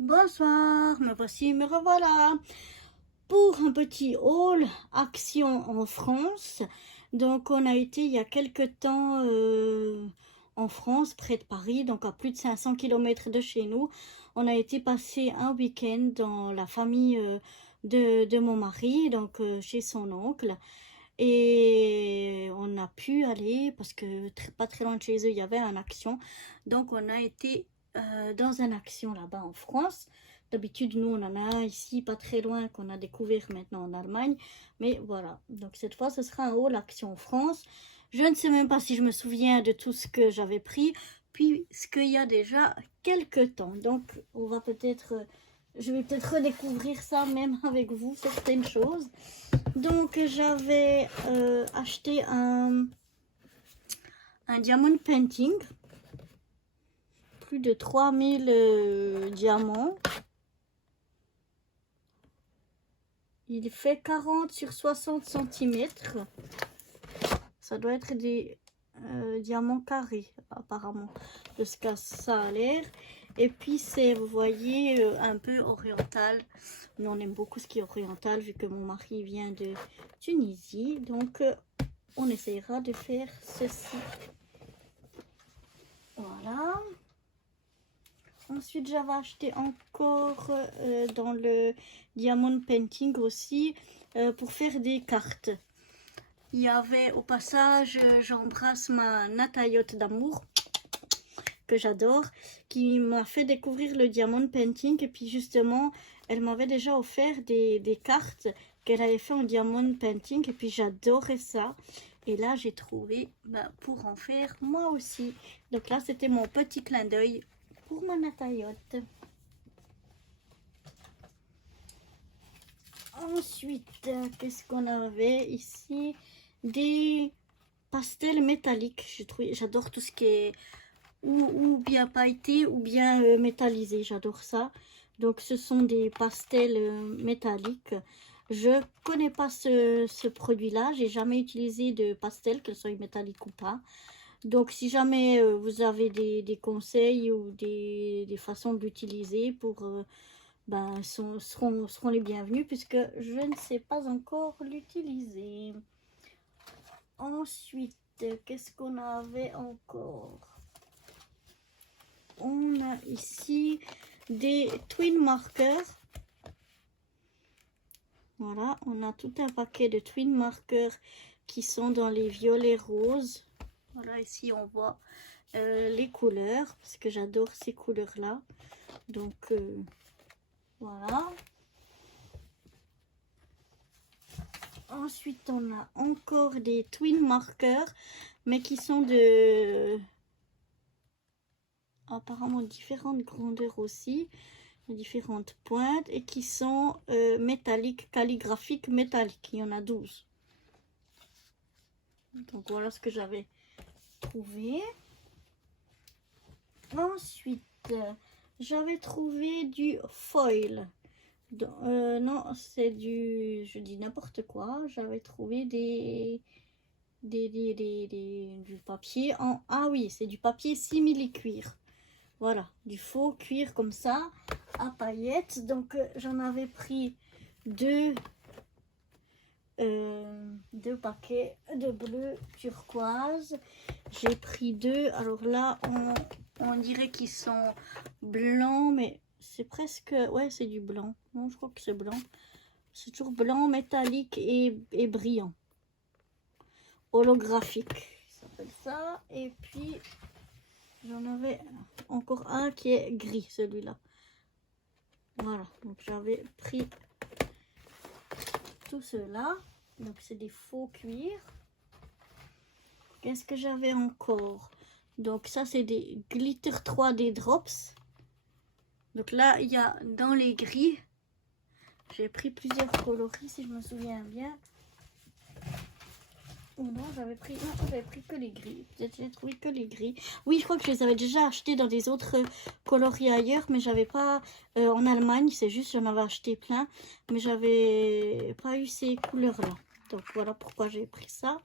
Bonsoir, me revoilà pour un petit haul action en France. Donc on a été il y a quelque temps en France, près de Paris, donc à plus de 500 km de chez nous. On a été passer un week-end dans la famille de mon mari, donc chez son oncle. Et on a pu aller, parce que pas très loin de chez eux, il y avait un action. Donc on a été dans un action là-bas en France. D'habitude, nous, on en a ici, pas très loin, qu'on a découvert maintenant en Allemagne. Mais voilà, donc cette fois, ce sera un haul action France. Je ne sais même pas si je me souviens de tout ce que j'avais pris, puis ce qu'il y a déjà quelques temps. Donc, on va peut-être, je vais peut-être redécouvrir ça même avec vous, certaines choses. Donc, j'avais acheté un diamond painting. Plus de 3000 diamants. Il fait 40 sur 60 cm. Ça doit être des diamants carrés, apparemment, de ce que ça a l'air. Et puis, c'est, vous voyez, un peu oriental. Nous, on aime beaucoup ce qui est oriental, vu que mon mari vient de Tunisie. Donc, on essayera de faire ceci. Voilà. Ensuite, j'avais acheté encore dans le Diamond Painting aussi pour faire des cartes. Il y avait au passage, j'embrasse ma Natayotte d'amour que j'adore, qui m'a fait découvrir le Diamond Painting. Et puis justement, elle m'avait déjà offert des cartes qu'elle avait fait en Diamond Painting. Et puis j'adorais ça. Et là, j'ai trouvé pour en faire moi aussi. Donc là, c'était mon petit clin d'œil pour ma Natayotte. Ensuite, qu'est-ce qu'on avait ici? Des pastels métalliques. J'adore tout ce qui est ou bien pailleté ou bien métallisé. J'adore ça. Donc, ce sont des pastels métalliques. Je connais pas ce produit-là. J'ai jamais utilisé de pastel, que ce soit métallique ou pas. Donc, si jamais vous avez des conseils ou des façons d'utiliser pour seront les bienvenus, puisque je ne sais pas encore l'utiliser. Ensuite, qu'est-ce qu'on avait encore? On a ici des twin markers. Voilà, on a tout un paquet de twin markers qui sont dans les violets roses. Voilà, ici on voit les couleurs, parce que j'adore ces couleurs-là. Donc, voilà. Ensuite, on a encore des twin markers, mais qui sont de apparemment différentes grandeurs aussi, différentes pointes, et qui sont métalliques, calligraphiques métalliques. Il y en a 12. Donc voilà ce que j'avais trouvé. Ensuite, j'avais trouvé du foil. Non, c'est du... Je dis n'importe quoi. J'avais trouvé du papier en... Ah oui, c'est du papier simili-cuir. Voilà, du faux cuir comme ça, à paillettes. Donc, j'en avais pris deux paquets de bleu turquoise. J'ai pris deux. Alors là, on dirait qu'ils sont blancs, mais c'est presque... Ouais, c'est du blanc. Non, je crois que c'est blanc. C'est toujours blanc, métallique et brillant. Holographique, ça s'appelle ça. Et puis, j'en avais encore un qui est gris, celui-là. Voilà, donc j'avais pris tout cela. Donc, c'est des faux cuirs. Qu'est-ce que j'avais encore? Donc, ça, c'est des glitter 3D drops. Donc là, il y a dans les gris. J'ai pris plusieurs coloris, si je me souviens bien. Ou non, j'avais pris que les gris. Peut-être j'ai trouvé que les gris. Oui, je crois que je les avais déjà achetés dans des autres coloris ailleurs, mais j'avais pas en Allemagne. C'est juste, j'en avais acheté plein, mais j'avais pas eu ces couleurs-là. Donc voilà pourquoi j'ai pris ça.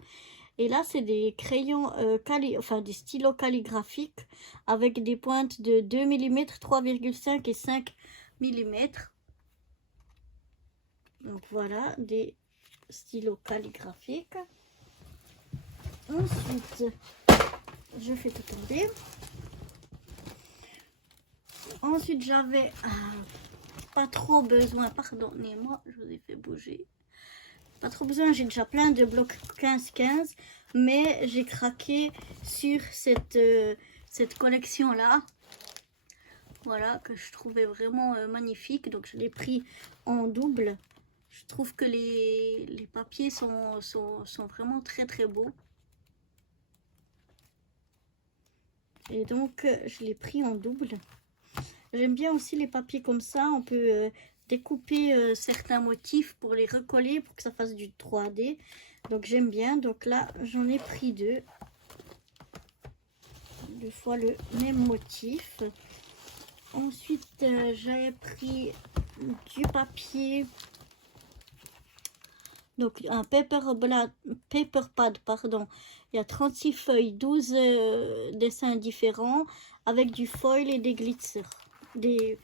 Et là, c'est des crayons, des stylos calligraphiques avec des pointes de 2 mm, 3,5 et 5 millimètres. Donc voilà, des stylos calligraphiques. Ensuite, je fais tout tomber. Ensuite, j'avais pas trop besoin, pardonnez-moi, je vous ai fait bouger. Pas trop besoin, j'ai déjà plein de blocs 15-15, mais j'ai craqué sur cette collection-là. Voilà, que je trouvais vraiment magnifique. Donc, je l'ai pris en double. Je trouve que les papiers sont vraiment très très beaux. Et donc, je l'ai pris en double. J'aime bien aussi les papiers comme ça. On peut découper certains motifs pour les recoller, pour que ça fasse du 3D. Donc, j'aime bien. Donc là, j'en ai pris deux. Deux fois le même motif. Ensuite, j'avais pris du papier. Donc, un paper pad, pardon. Il y a 36 feuilles, 12 dessins différents avec du foil et des glitters. Des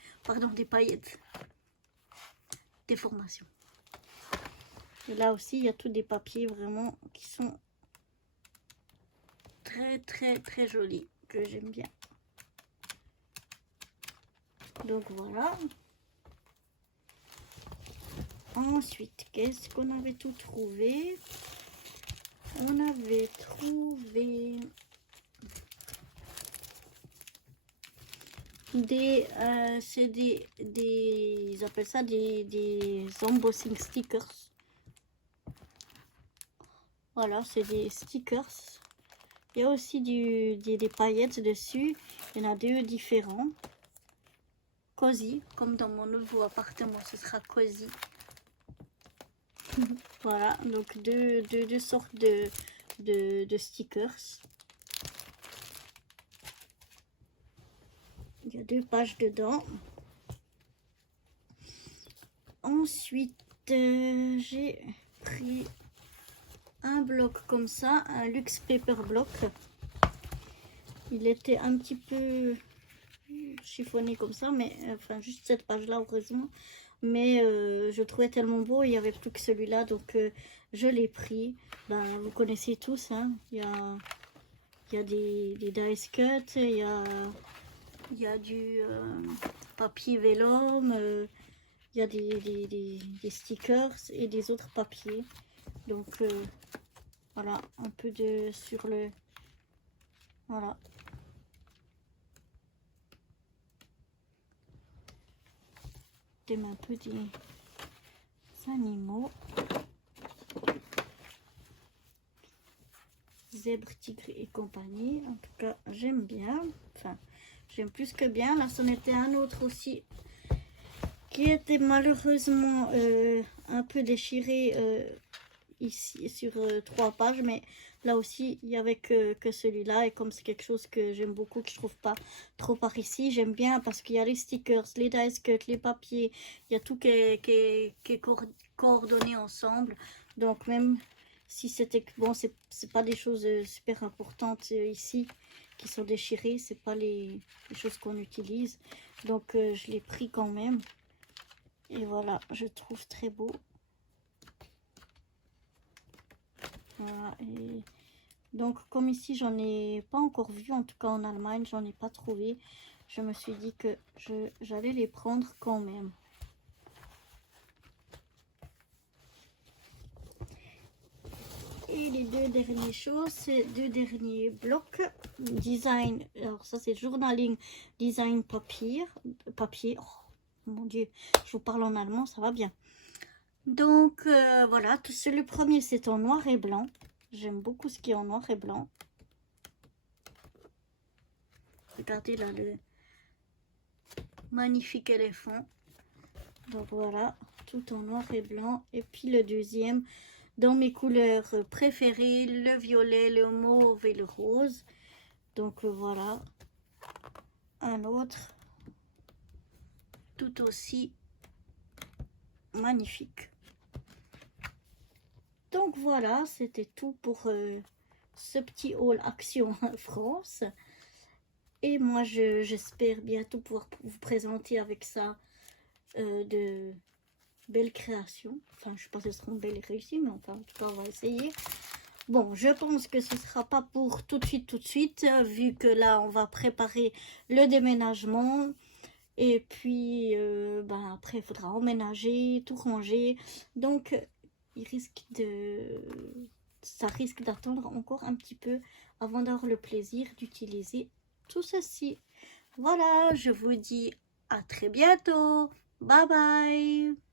paillettes. Des formations. Et là aussi, il y a tous des papiers vraiment qui sont très, très, très jolis, que j'aime bien. Donc, voilà. Ensuite, qu'est-ce qu'on avait tout trouvé? On avait trouvé c'est ils appellent ça des embossing stickers. Voilà, c'est des stickers. Il y a aussi des paillettes dessus. Il y en a deux différents. Cosy, comme dans mon nouveau appartement, ce sera cosy. Voilà, donc deux sortes de stickers. Il y a 2 pages dedans. Ensuite, j'ai pris un bloc comme ça, un Luxe Paper Block. Il était un petit peu chiffonné comme ça, mais enfin juste cette page-là, heureusement. Mais je trouvais tellement beau, il n'y avait plus que celui-là, donc je l'ai pris. Ben, vous connaissez tous, hein. Il y a des dice cut, il y a du papier vélum, il y a des stickers et des autres papiers. Donc voilà, un peu de sur le... Voilà. J'aime un peu des animaux. Zèbre, tigre et compagnie. En tout cas, j'aime bien. Enfin, j'aime plus que bien. Là, c'en était un autre aussi qui était malheureusement un peu déchiré ici sur 3 pages. Mais là aussi, il n'y avait que celui-là. Et comme c'est quelque chose que j'aime beaucoup, que je trouve pas trop par ici, j'aime bien parce qu'il y a les stickers, les dice cut, les papiers. Il y a tout qui est coordonné ensemble. Donc même... si c'était bon, c'est pas des choses super importantes ici qui sont déchirées, c'est pas les choses qu'on utilise. Donc je l'ai pris quand même. Et voilà, je trouve très beau. Voilà, et donc comme ici j'en ai pas encore vu, en tout cas en Allemagne, j'en ai pas trouvé. Je me suis dit que j'allais les prendre quand même. Et les 2 dernières choses, c'est 2 derniers blocs design. Alors ça c'est journaling design papier. Oh mon dieu, je vous parle en allemand, ça va bien. Donc voilà, le premier c'est en noir et blanc. J'aime beaucoup ce qui est en noir et blanc. Regardez là le magnifique éléphant. Donc voilà, tout en noir et blanc. Et puis le deuxième, dans mes couleurs préférées, le violet, le mauve et le rose. Donc voilà, un autre tout aussi magnifique. Donc voilà, c'était tout pour ce petit haul Action France. Et moi, j'espère bientôt pouvoir vous présenter avec ça de belles créations. Enfin, je sais pas si ce seront belles et réussies, mais enfin, en tout cas, on va essayer. Bon, je pense que ce sera pas pour tout de suite, vu que là, on va préparer le déménagement. Et puis, ben, après, il faudra emménager, tout ranger. Donc, ça risque d'attendre encore un petit peu avant d'avoir le plaisir d'utiliser tout ceci. Voilà, je vous dis à très bientôt. Bye bye.